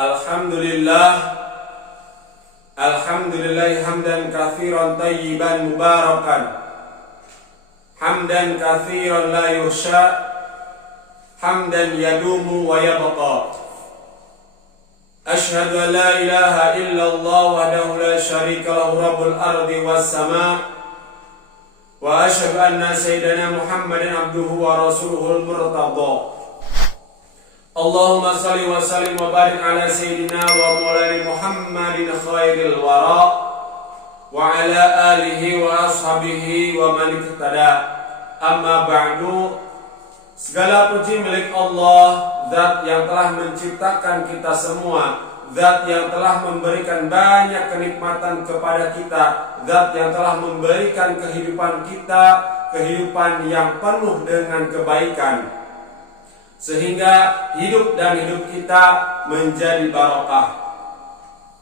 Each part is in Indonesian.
Alhamdulillah hamdan katsiran tayyiban mubarakan hamdan katsiran la yuhsha hamdan yadumu wa yabqa. Asyhadu an la ilaha illallah wahdahu la syarika lahu rabbul ardi was sama wa asyhadu anna sayyidana Muhammadan abduhu wa rasuluhul murtadha. Allahumma salli wa sallim wa barik ala sayyidina wa maulana Muhammadin khairil wara wa ala alihi wa ashabihi wa man ihtada. Amma ba'du. Segala puji milik Allah, Zat yang telah menciptakan kita semua, Zat yang telah memberikan banyak kenikmatan kepada kita, Zat yang telah memberikan kehidupan kita, kehidupan yang penuh dengan kebaikan, sehingga hidup dan hidup kita menjadi barokah.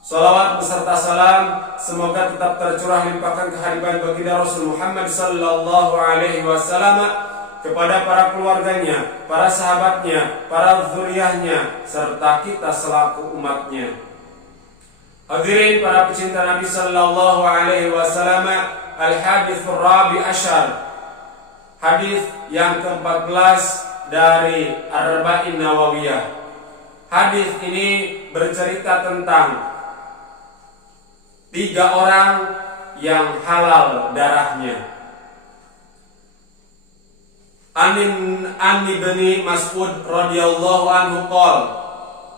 Salawat beserta salam semoga tetap tercurah limpahkan kehadiran baginda Rasul Muhammad sallallahu alaihi wasallam kepada para keluarganya, para sahabatnya, para zuriyahnya, serta kita selaku umatnya. Hadirin para pecinta Nabi sallallahu alaihi wasallam, al-hadits rabi asyar, hadis yang ke-14 dari Arba'in Nawawiyah. Hadis ini bercerita tentang 3 orang yang halal darahnya. An ibni Mas'ud radhiyallahu anhu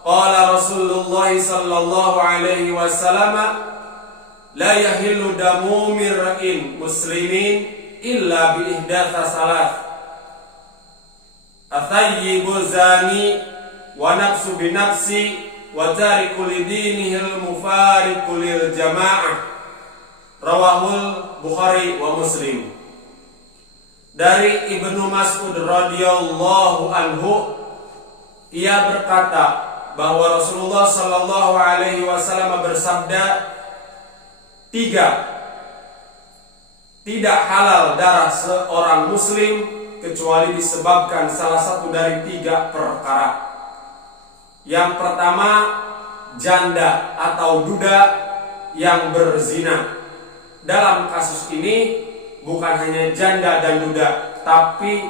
qala Rasulullah sallallahu alaihi wasallam la yahillu damu mir'in muslimin illa bi ihdatsa salat athayyibu zani wa nafsu bi nafsi wa tariku lidinihil mufariqu lil jamaah. Rawahul Bukhari wa Muslim. Dari Ibnu Mas'ud radhiyallahu anhu, ia berkata bahwa Rasulullah sallallahu alaihi wasallam bersabda, 3, tidak halal darah seorang muslim kecuali disebabkan salah satu dari 3 perkara. Yang pertama, janda atau duda yang berzina. Dalam kasus ini bukan hanya janda dan duda, tapi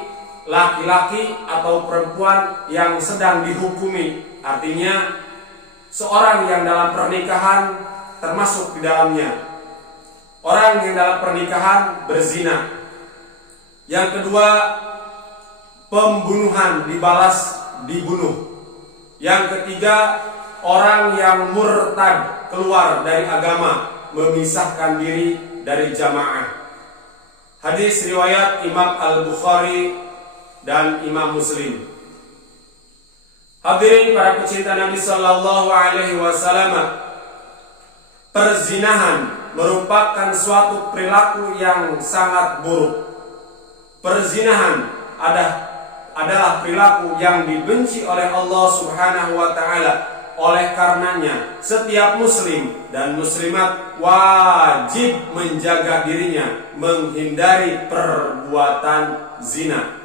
laki-laki atau perempuan yang sedang dihukumi. Artinya seorang yang dalam pernikahan termasuk di dalamnya. Orang yang dalam pernikahan berzina. Yang kedua, pembunuhan dibalas dibunuh. Yang ketiga, orang yang murtad keluar dari agama, memisahkan diri dari jamaah. Hadis riwayat Imam Al-Bukhari dan Imam Muslim. Hadirin para pecinta Nabi sallallahu alaihi wasallam, perzinahan merupakan suatu perilaku yang sangat buruk. Perzinahan adalah perilaku yang dibenci oleh Allah Subhanahu wa taala. Oleh karenanya, setiap muslim dan muslimat wajib menjaga dirinya menghindari perbuatan zina,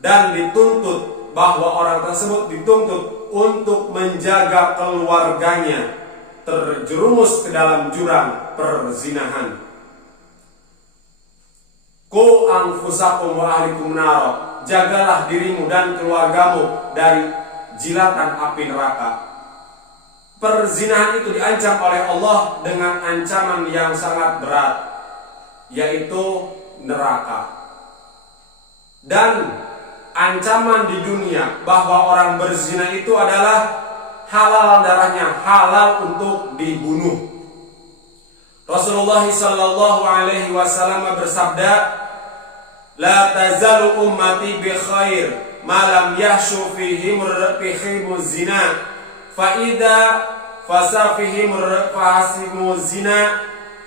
dan dituntut bahwa orang tersebut dituntut untuk menjaga keluarganya terjerumus ke dalam jurang perzinahan. Qu anfusakum wa ahlikum nar, jagalah dirimu dan keluargamu dari jilatan api neraka. Perzinahan itu diancam oleh Allah dengan ancaman yang sangat berat, yaitu neraka. Dan ancaman di dunia bahwa orang berzina itu adalah halal darahnya, halal untuk dibunuh. Rasulullah sallallahu alaihi wasallam bersabda, la tazalu ummati bi khair ma lam yahshu fihim zina faida fasafihim fahasimu zina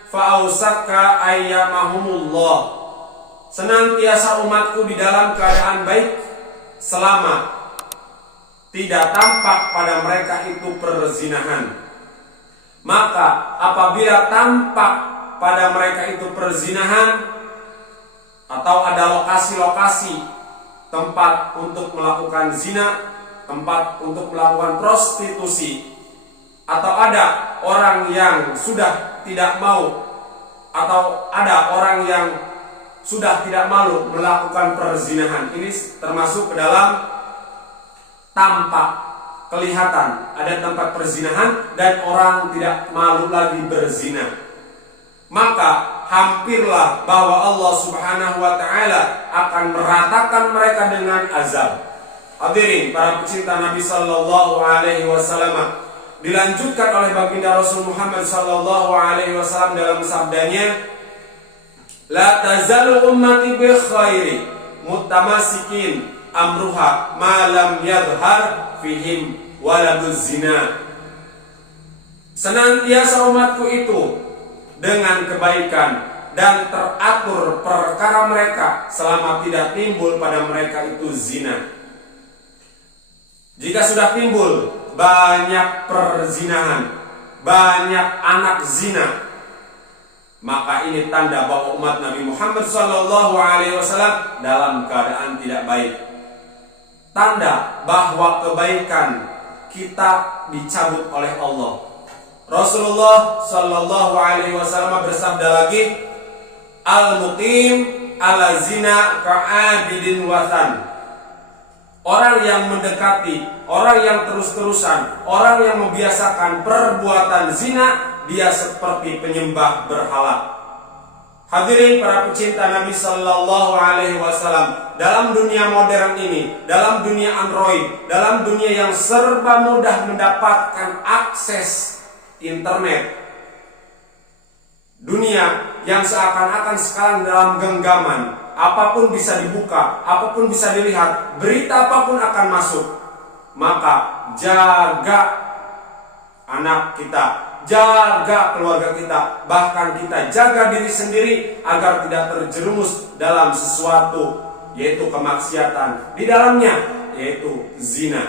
fa'ausaka ayyamahumullah. Senantiasa umatku di dalam keadaan baik selama tidak tampak pada mereka itu perzinahan. Maka apabila tampak pada mereka itu perzinahan, atau ada lokasi-lokasi tempat untuk melakukan zina, tempat untuk melakukan prostitusi, atau ada orang yang sudah tidak mau, atau ada orang yang sudah tidak malu melakukan perzinahan. Ini termasuk ke dalam tampak, kelihatan ada tempat perzinahan dan orang tidak malu lagi berzina. Maka hampirlah bahwa Allah Subhanahu wa taala akan meratakan mereka dengan azab. Hadirin para pecinta Nabi sallallahu alaihi wasallam, dilanjutkan oleh baginda Rasul Muhammad sallallahu alaihi wasallam dalam sabdanya, la tazalu ummati bi khairi mutamasikin amruha ma lam yadhhar fihim waladuz zina. Senantiasa umatku itu dengan kebaikan dan teratur perkara mereka selama tidak timbul pada mereka itu zina. Jika sudah timbul banyak perzinahan, banyak anak zina, maka ini tanda bahwa umat Nabi Muhammad SAW dalam keadaan tidak baik. Tanda bahwa kebaikan kita dicabut oleh Allah. Rasulullah SAW bersabda lagi, al-muqim ala zina ka'abidin wathan. Orang yang mendekati, orang yang terus-terusan, orang yang membiasakan perbuatan zina, dia seperti penyembah berhala. Hadirin para pecinta Nabi sallallahu alaihi wasallam, dalam dunia modern ini, dalam dunia Android, dalam dunia yang serba mudah mendapatkan akses internet, dunia yang seakan-akan sekarang dalam genggaman, apapun bisa dibuka, apapun bisa dilihat, berita apapun akan masuk. Maka jaga anak kita, jaga keluarga kita, bahkan kita jaga diri sendiri agar tidak terjerumus dalam sesuatu, yaitu kemaksiatan di dalamnya, yaitu zina.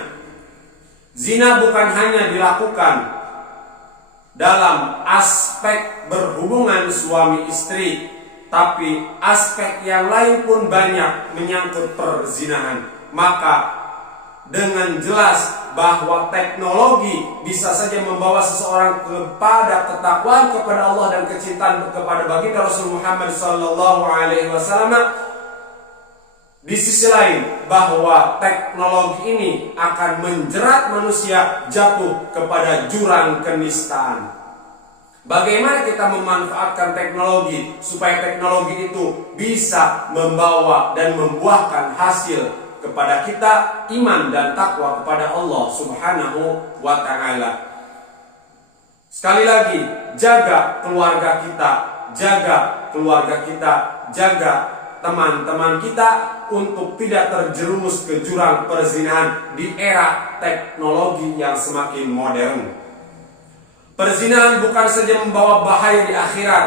Zina bukan hanya dilakukan dalam aspek berhubungan suami istri, tapi aspek yang lain pun banyak menyangkut perzinahan. Maka dengan jelas bahwa teknologi bisa saja membawa seseorang kepada ketakwaan kepada Allah dan kecintaan kepada baginda Rasul Muhammad SAW. Di sisi lain, bahwa teknologi ini akan menjerat manusia jatuh kepada jurang kenistaan. Bagaimana kita memanfaatkan teknologi supaya teknologi itu bisa membawa dan membuahkan hasil kepada kita iman dan takwa kepada Allah Subhanahu wa ta'ala. Sekali lagi, jaga keluarga kita, jaga keluarga kita, jaga teman-teman kita untuk tidak terjerumus ke jurang perzinahan di era teknologi yang semakin modern. Perzinahan bukan saja membawa bahaya di akhirat,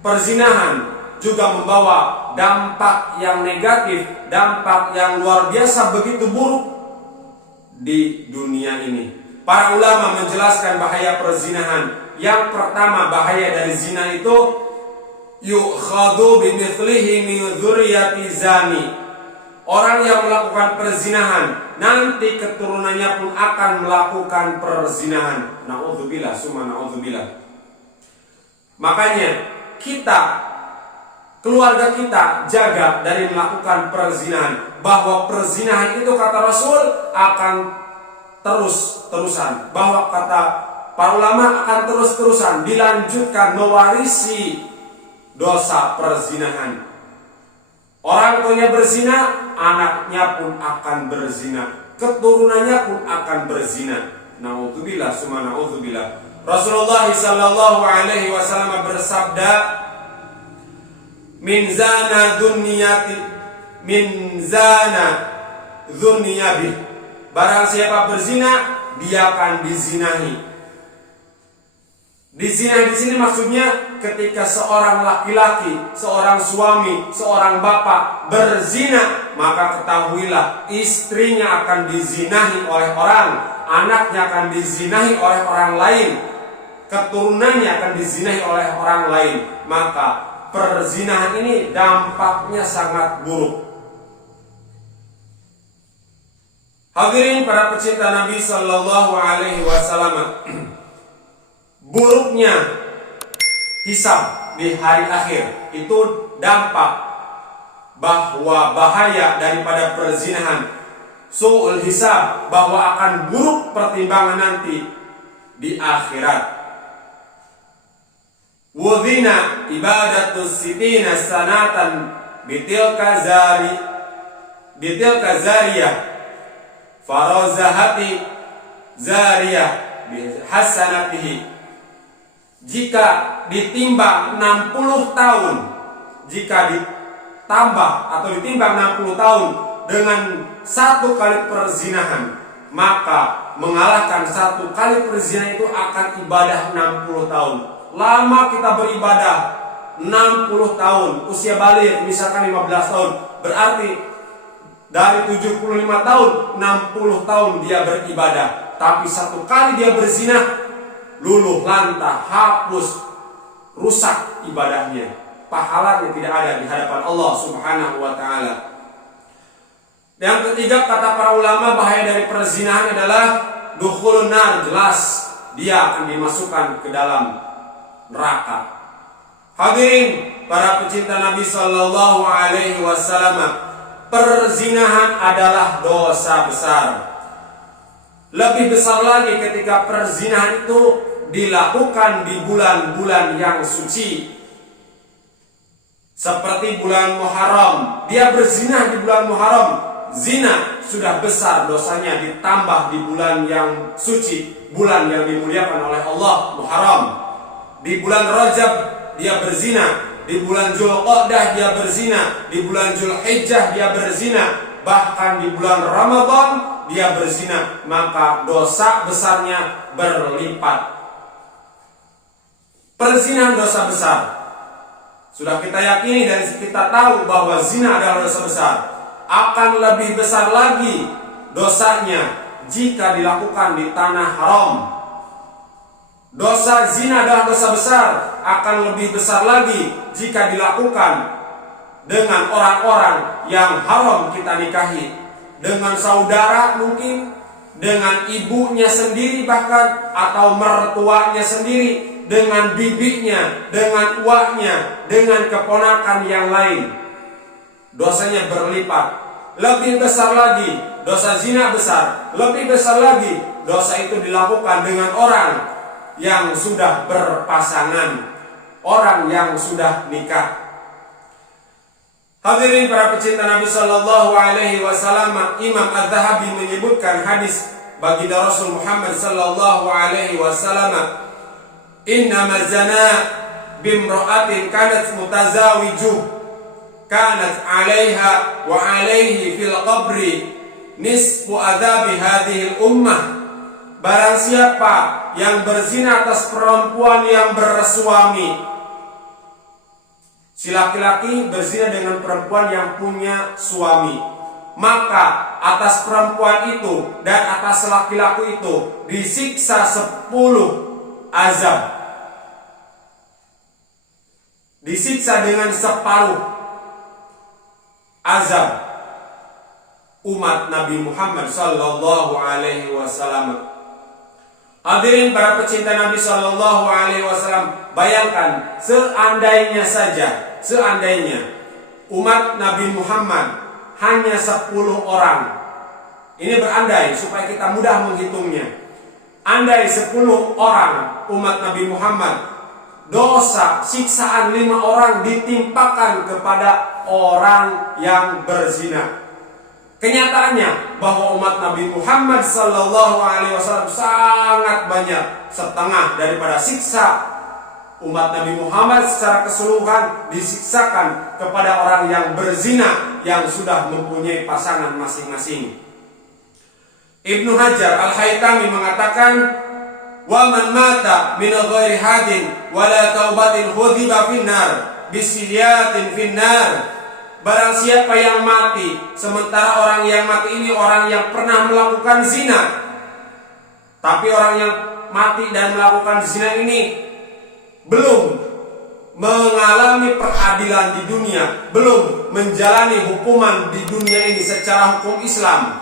perzinahan juga membawa dampak yang negatif, dampak yang luar biasa begitu buruk di dunia ini. Para ulama menjelaskan bahaya perzinahan. Yang pertama, bahaya dari zina itu yukhadu bimithlihi min dzurriyyati zani. Orang yang melakukan perzinahan nanti keturunannya pun akan melakukan perzinahan. Na'udzubillah, summa na'udzubillah. Makanya kita, keluarga kita, jaga dari melakukan perzinahan. Bahwa perzinahan itu kata Rasul akan terus-terusan. Bahwa kata para ulama akan terus-terusan dilanjutkan mewarisi dosa perzinahan. Orang tuanya berzina, anaknya pun akan berzina, keturunannya pun akan berzina. Na'udzubillah, summa na'udzubillah. Rasulullah sallallahu alaihi wasallam bersabda, min zana dzunniyabi. Barang siapa berzina, dia akan dizinahi. Dizina di sini maksudnya ketika seorang laki-laki, seorang suami, seorang bapak berzina, maka ketahuilah istrinya akan dizinahi oleh orang, anaknya akan dizinahi oleh orang lain, keturunannya akan dizinahi oleh orang lain. Maka perzinahan ini dampaknya sangat buruk. Hadirin para pecinta Nabi Sallallahu Alaihi Wasallam, buruknya hisab di hari akhir itu dampak bahwa bahaya daripada perzinahan, su'ul hisab, bahwa akan buruk pertimbangan nanti di akhirat. Wudhina ibadatus sitina sanatan bitilka zariyah farazahati zariyah bihasanatihi. Jika ditimbang 60 tahun, jika ditambah atau ditimbang 60 tahun dengan satu kali perzinahan, maka mengalahkan satu kali perzinahan itu akan ibadah 60 tahun. Lama kita beribadah 60 tahun, usia balik misalkan 15 tahun, berarti dari 75 tahun 60 tahun dia beribadah, tapi satu kali dia berzina, luluh lantah, hapus, rusak ibadahnya, pahalanya tidak ada di hadapan Allah Subhanahu wa taala. Yang ketiga, kata para ulama, bahaya dari perzinahan adalah dukhulun nar, jelas dia akan dimasukkan ke dalam neraka. Hadirin para pecinta Nabi Sallallahu Alaihi Wasallam, perzinahan adalah dosa besar. Lebih besar lagi ketika perzinahan itu dilakukan di bulan-bulan yang suci, seperti bulan Muharram. Dia berzina di bulan Muharram, zina sudah besar dosanya, ditambah di bulan yang suci, bulan yang dimuliakan oleh Allah, Muharram. Di bulan Rajab dia berzina, di bulan Dzulqa'dah dia berzina, di bulan Dzulhijjah dia berzina, bahkan di bulan Ramadan dia berzina, maka dosa besarnya berlipat. Perzinahan dosa besar. Sudah kita yakini dan kita tahu bahwa zina adalah dosa besar. Akan lebih besar lagi dosanya jika dilakukan di tanah haram. Dosa zina adalah dosa besar, akan lebih besar lagi jika dilakukan dengan orang-orang yang haram kita nikahi, dengan saudara mungkin, dengan ibunya sendiri bahkan, atau mertuanya sendiri, dengan bibinya, dengan uaknya, dengan keponakan yang lain. Dosanya berlipat. Lebih besar lagi dosa zina besar, lebih besar lagi dosa itu dilakukan dengan orang yang sudah berpasangan, orang yang sudah nikah. Hadirin para pecinta Nabi Sallallahu Alaihi Wasallam, Imam Az-Zahabi menyebutkan hadis baginda Rasul Muhammad Sallallahu Alaihi Wasallam, innama zana bimra'atin kanat mutazawijuh, kanat 'alaiha wa 'alaihi fil qabri nisfu adzabi hadhil ummah. Barang siapa yang berzina atas perempuan yang bersuami, si laki-laki berzina dengan perempuan yang punya suami, maka atas perempuan itu dan atas laki-laki itu disiksa 10 azab, disiksa dengan separuh azab umat Nabi Muhammad Sallallahu Alaihi Wasallam. Hadirin para pecinta Nabi Sallallahu Alaihi Wasallam, bayangkan seandainya saja, seandainya umat Nabi Muhammad hanya 10 orang. Ini berandai supaya kita mudah menghitungnya. Andai 10 orang umat Nabi Muhammad, dosa siksaan 5 orang ditimpakan kepada orang yang berzina. Kenyataannya bahwa umat Nabi Muhammad Sallallahu Alaihi Wasallam sangat banyak, setengah daripada siksa umat Nabi Muhammad secara keseluruhan disiksakan kepada orang yang berzina yang sudah mempunyai pasangan masing-masing. Ibnu Hajar Al-Haytami mengatakan, wa man mata min ghairi hadin wala taubatin khudhiba finnar bisiliyatin finnar. Barang siapa yang mati, sementara orang yang mati ini orang yang pernah melakukan zina, tapi orang yang mati dan melakukan zina ini belum mengalami peradilan di dunia, belum menjalani hukuman di dunia ini secara hukum Islam,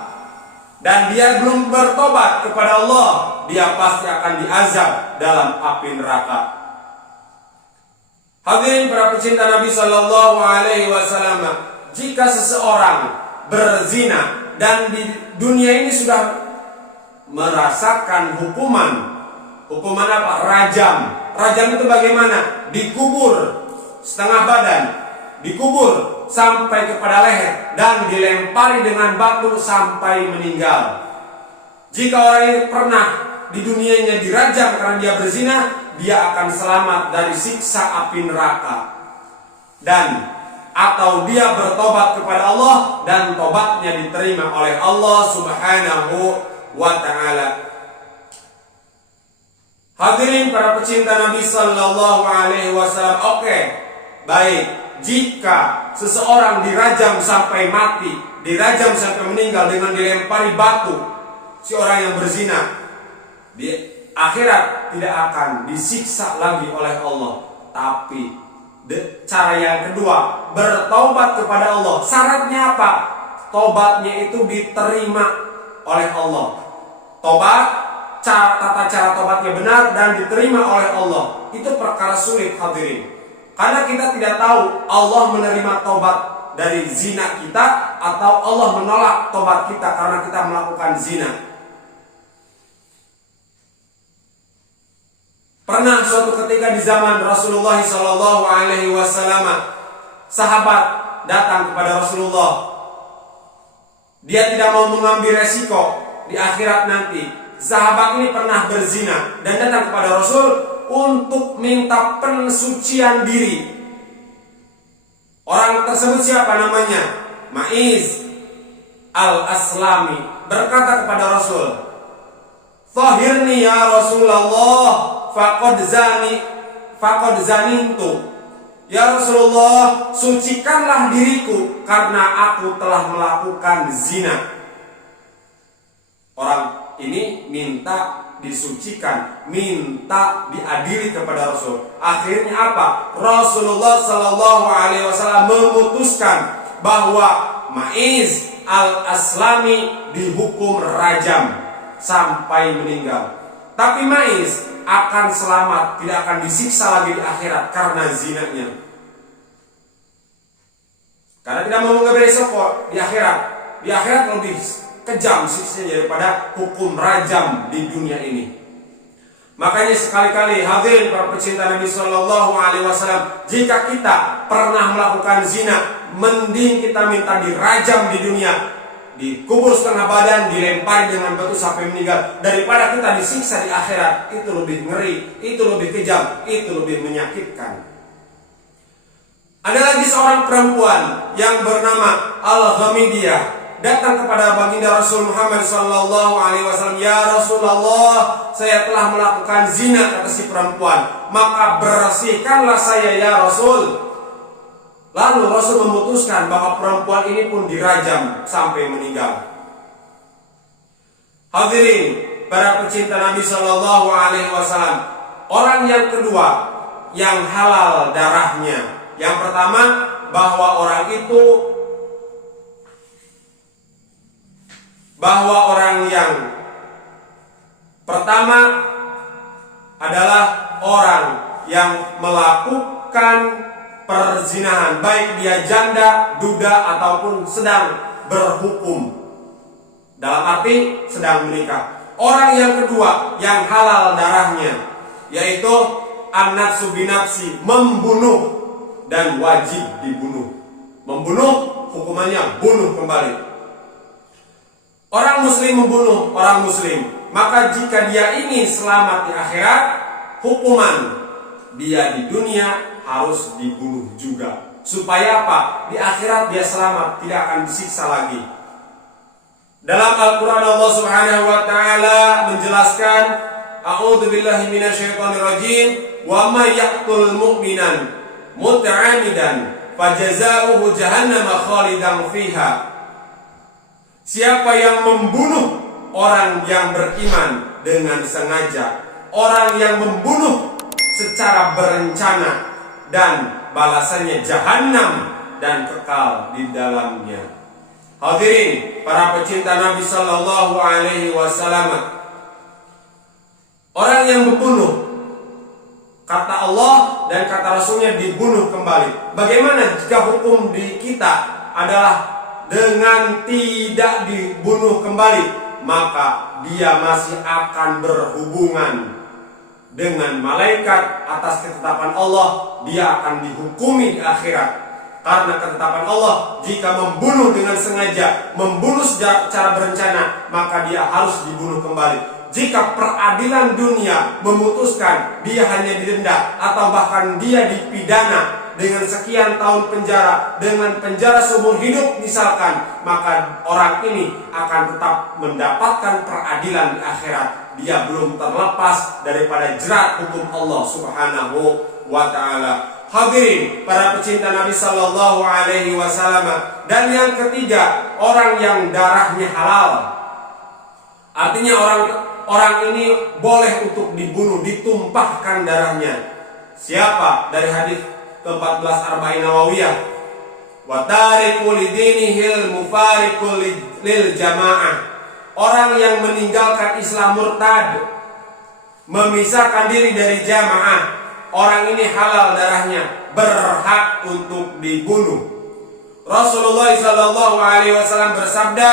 dan dia belum bertobat kepada Allah, dia pasti akan diazab dalam api neraka. Hadirin para pecinta Nabi Sallallahu Alaihi Wasallam, jika seseorang berzina dan di dunia ini sudah merasakan hukuman apa? Rajam. Rajam itu bagaimana? Dikubur setengah badan, dikubur sampai kepada leher dan dilempari dengan batu sampai meninggal. Jika orang ini pernah di dunianya dirajam karena dia berzina, dia akan selamat dari siksa api neraka. Dan atau dia bertobat kepada Allah dan tobatnya diterima oleh Allah Subhanahu wa ta'ala. Hadirin para pecinta Nabi Sallallahu Alaihi Wasallam. Oke, baik. Jika seseorang dirajam sampai mati, dirajam sampai meninggal dengan dilempari batu, si orang yang berzina di akhirat tidak akan disiksa lagi oleh Allah. Tapi cara yang kedua, bertaubat kepada Allah. Syaratnya apa? Tobatnya itu diterima oleh Allah. Tobat, tata cara tobatnya benar dan diterima oleh Allah. Itu perkara sulit, hadirin. Karena kita tidak tahu Allah menerima tobat dari zina kita atau Allah menolak tobat kita karena kita melakukan zina. Pernah suatu ketika di zaman Rasulullah Sallallahu Alaihi Wasallam, sahabat datang kepada Rasulullah. Dia tidak mau mengambil resiko di akhirat nanti. Sahabat ini pernah berzina dan datang kepada Rasul untuk minta pensucian diri. Orang tersebut siapa namanya? Ma'iz al-Aslami berkata kepada Rasul, "Tahhirni ya Rasulullah, faqad zanintu." Ya Rasulullah, sucikanlah diriku karena aku telah melakukan zina. Orang ini minta disucikan, minta diadili kepada Rasul. Akhirnya apa? Rasulullah Sallallahu Alaihi Wasallam memutuskan bahwa Ma'iz al-Aslami dihukum rajam sampai meninggal. Tapi Ma'iz akan selamat, tidak akan disiksa lagi di akhirat karena zinanya. Karena tidak mau mengambil resiko di akhirat. Di akhirat lebih kejam siksanya daripada hukum rajam di dunia ini. Makanya sekali-kali hadirin para pecinta Nabi Sallallahu Alaihi Wasallam, jika kita pernah melakukan zina, mending kita minta dirajam di dunia, dikubur setengah badan, dilempari dengan batu sampai meninggal, daripada kita disiksa di akhirat. Itu lebih ngeri, itu lebih kejam, itu lebih menyakitkan. Ada lagi seorang perempuan yang bernama Al-Ghamidiyah datang kepada baginda Rasul Muhammad Sallallahu Alaihi Wasallam. Ya Rasulullah, saya telah melakukan zina, kata si perempuan, maka bersihkanlah saya ya Rasul. Lalu Rasul memutuskan bahwa perempuan ini pun dirajam sampai meninggal. Hadirin para pecinta Nabi Sallallahu Alaihi Wasallam, orang yang kedua yang halal darahnya, yang pertama bahwa orang yang pertama adalah orang yang melakukan perzinahan, baik dia janda, duda ataupun sedang berhukum, dalam arti sedang menikah. Orang yang kedua yang halal darahnya yaitu an-nafsu binafsi, membunuh dan wajib dibunuh. Membunuh hukumannya bunuh kembali. Orang muslim membunuh orang muslim, maka jika dia ingin selamat di akhirat, hukuman dia di dunia harus dibunuh juga. Supaya apa? Di akhirat dia selamat, tidak akan disiksa lagi. Dalam Al-Quran Allah Subhanahu wa ta'ala menjelaskan, A'udzu billahi minasyaitonir rajim, wa may yaqtul mu'minan muta'ammidan fajazauhu jahannam khalidan fiha. Siapa yang membunuh orang yang beriman dengan sengaja, orang yang membunuh secara berencana, dan balasannya jahanam dan kekal di dalamnya. Hadirin para pecinta Nabi Sallallahu Alaihi Wasallam, orang yang membunuh, kata Allah dan kata Rasulnya dibunuh kembali. Bagaimana jika hukum di kita adalah dengan tidak dibunuh kembali? Maka dia masih akan berhubungan dengan malaikat atas ketetapan Allah. Dia akan dihukumi di akhirat. Karena ketetapan Allah, jika membunuh dengan sengaja, membunuh secara berencana, maka dia harus dibunuh kembali. Jika peradilan dunia memutuskan dia hanya didenda atau bahkan dia dipidana dengan sekian tahun penjara, dengan penjara seumur hidup misalkan, maka orang ini akan tetap mendapatkan peradilan di akhirat. Dia belum terlepas daripada jerat hukum Allah Subhanahu wa ta'ala. Hadirin para pecinta Nabi Sallallahu Alaihi Wasallam. Dan yang ketiga, orang yang darahnya halal. Artinya orang ini boleh untuk dibunuh, ditumpahkan darahnya. Siapa? Dari hadis ke-14 Arba'in Nawawiyah, wa tariku lidinihil mufariku lil jamaah. Orang yang meninggalkan Islam murtad, memisahkan diri dari jamaah, orang ini halal darahnya, berhak untuk dibunuh. Rasulullah sallallahu alaihi wasallam bersabda,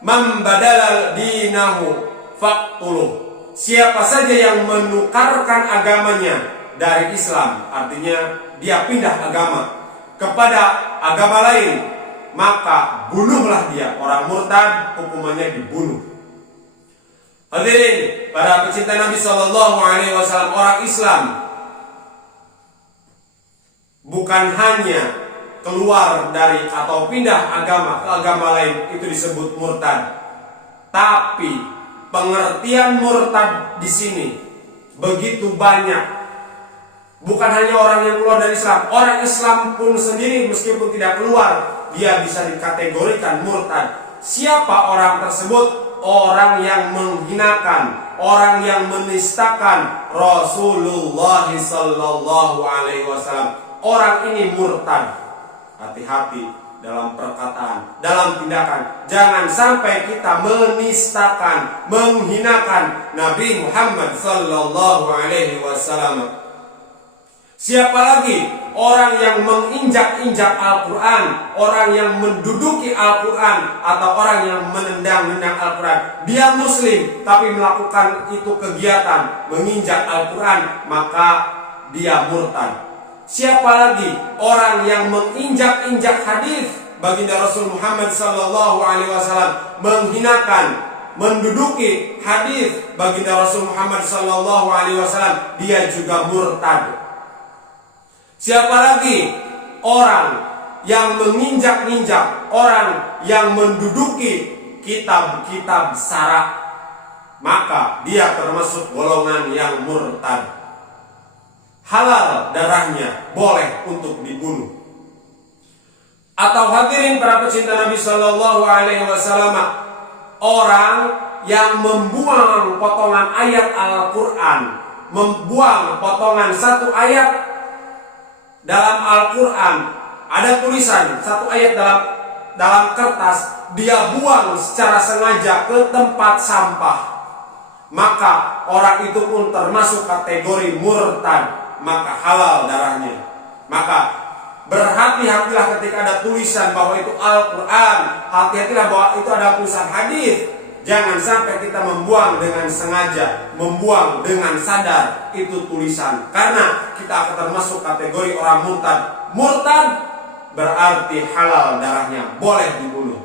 "Man badala dinahu faqtuluh." Siapa saja yang menukarkan agamanya dari Islam, artinya dia pindah agama kepada agama lain, maka bunuhlah dia. Orang murtad hukumannya dibunuh. Hadirin para pecinta Nabi sallallahu alaihi wasallam, orang Islam bukan hanya keluar dari atau pindah agama ke agama lain itu disebut murtad, tapi pengertian murtad di sini begitu banyak. Bukan hanya orang yang keluar dari Islam, orang Islam pun sendiri meskipun tidak keluar, dia bisa dikategorikan murtad. Siapa orang tersebut? Orang yang menghinakan, orang yang menistakan Rasulullah sallallahu alaihi wasallam. Orang ini murtad. Hati-hati dalam perkataan, dalam tindakan. Jangan sampai kita menistakan, menghinakan Nabi Muhammad sallallahu alaihi wasallam. Siapa lagi? Orang yang menginjak-injak Al-Quran, orang yang menduduki Al-Quran, atau orang yang menendang-nendang Al-Quran. Dia muslim tapi melakukan itu kegiatan menginjak Al-Quran, maka dia murtad. Siapa lagi? Orang yang menginjak-injak hadis baginda Rasul Muhammad sallallahu alaihi wasallam, menghinakan, menduduki hadis baginda Rasul Muhammad sallallahu alaihi wasallam, dia juga murtad. Siapa lagi? Orang yang menginjak-injak, orang yang menduduki kitab-kitab syara, maka dia termasuk golongan yang murtad. Halal darahnya, boleh untuk dibunuh. Atau hadirin para pecinta Nabi sallallahu alaihi wasallam, orang yang membuang potongan ayat Al-Quran, membuang potongan satu ayat dalam Al-Quran, ada tulisan satu ayat dalam kertas, dia buang secara sengaja ke tempat sampah, maka orang itu pun termasuk kategori murtad, maka halal darahnya. Maka berhati-hatilah ketika ada tulisan bahwa itu Al-Quran, hati-hatilah bahwa itu ada tulisan hadis. Jangan sampai kita membuang dengan sengaja, membuang dengan sadar itu tulisan, karena kita akan termasuk kategori orang murtad. Murtad berarti halal darahnya, boleh dibunuh.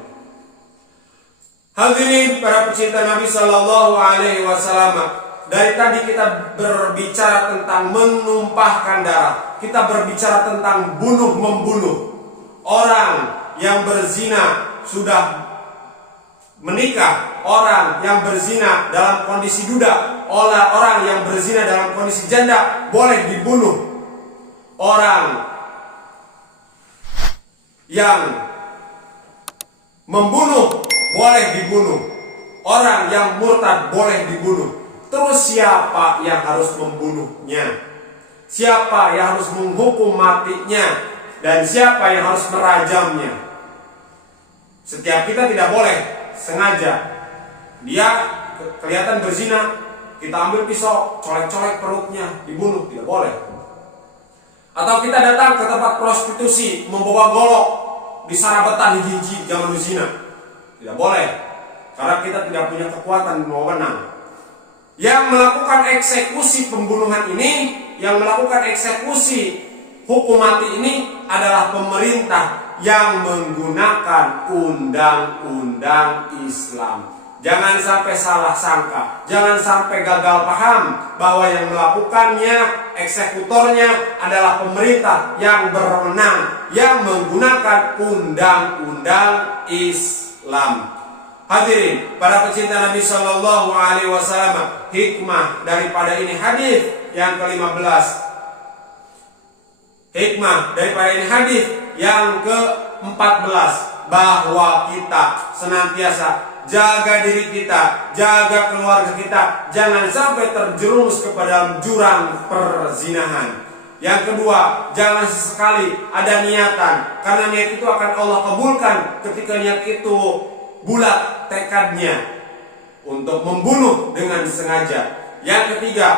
Hadirin para pecinta Nabi sallallahu alaihi wasallam, dari tadi kita berbicara tentang menumpahkan darah, kita berbicara tentang bunuh membunuh. Orang yang berzina sudah menikah, orang yang berzina dalam kondisi duda, orang yang berzina dalam kondisi janda boleh dibunuh. Orang yang membunuh boleh dibunuh. Orang yang murtad boleh dibunuh. Terus siapa yang harus membunuhnya? Siapa yang harus menghukum matinya? Dan siapa yang harus merajamnya? Setiap kita tidak boleh sengaja dia kelihatan berzina, kita ambil pisau, colek-colek perutnya, dibunuh, tidak boleh. Atau kita datang ke tempat prostitusi, membawa golok, disarabetan di gigi jangan berzina, tidak boleh, karena kita tidak punya kekuatan wewenang. Yang melakukan eksekusi pembunuhan ini, yang melakukan eksekusi hukum mati ini adalah pemerintah yang menggunakan undang-undang Islam. Jangan sampai salah sangka, jangan sampai gagal paham bahwa yang melakukannya, eksekutornya adalah pemerintah yang berwenang, yang menggunakan undang-undang Islam. Hadirin, para pecinta Nabi Shallallahu Alaihi Wasallam, hikmah daripada ini hadis yang ke-15. Hikmah daripada ini hadis yang ke-14, bahwa kita senantiasa jaga diri kita, jaga keluarga kita, jangan sampai terjerumus kepada jurang perzinahan. Yang kedua, jangan sesekali ada niatan, karena niat itu akan Allah kabulkan ketika niat itu bulat tekadnya untuk membunuh dengan sengaja. Yang ketiga,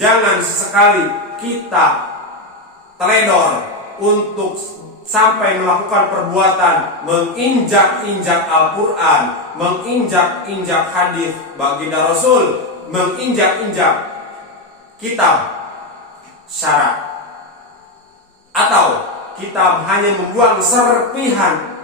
jangan sesekali kita teledor untuk sampai melakukan perbuatan menginjak-injak Al-Quran, menginjak-injak hadis baginda Rasul, menginjak-injak kitab syarat, atau kita hanya membuang serpihan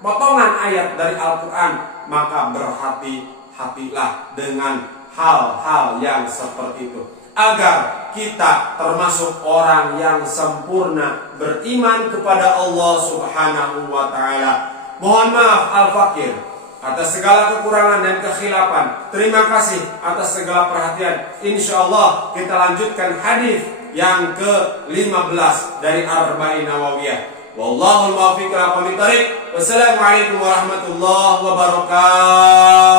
potongan ayat dari Al-Quran, maka berhati-hatilah dengan hal-hal yang seperti itu, agar kita termasuk orang yang sempurna beriman kepada Allah Subhanahu wa Ta'ala. Mohon maaf al-fakir atas segala kekurangan dan kekhilafan. Terima kasih atas segala perhatian. Insyaallah kita lanjutkan hadis yang ke-15 dari Arba'in Nawawiyah. Wallahul muwaffiq ila aqwamit thoriq. Wassalamualaikum warahmatullahi wabarakatuh.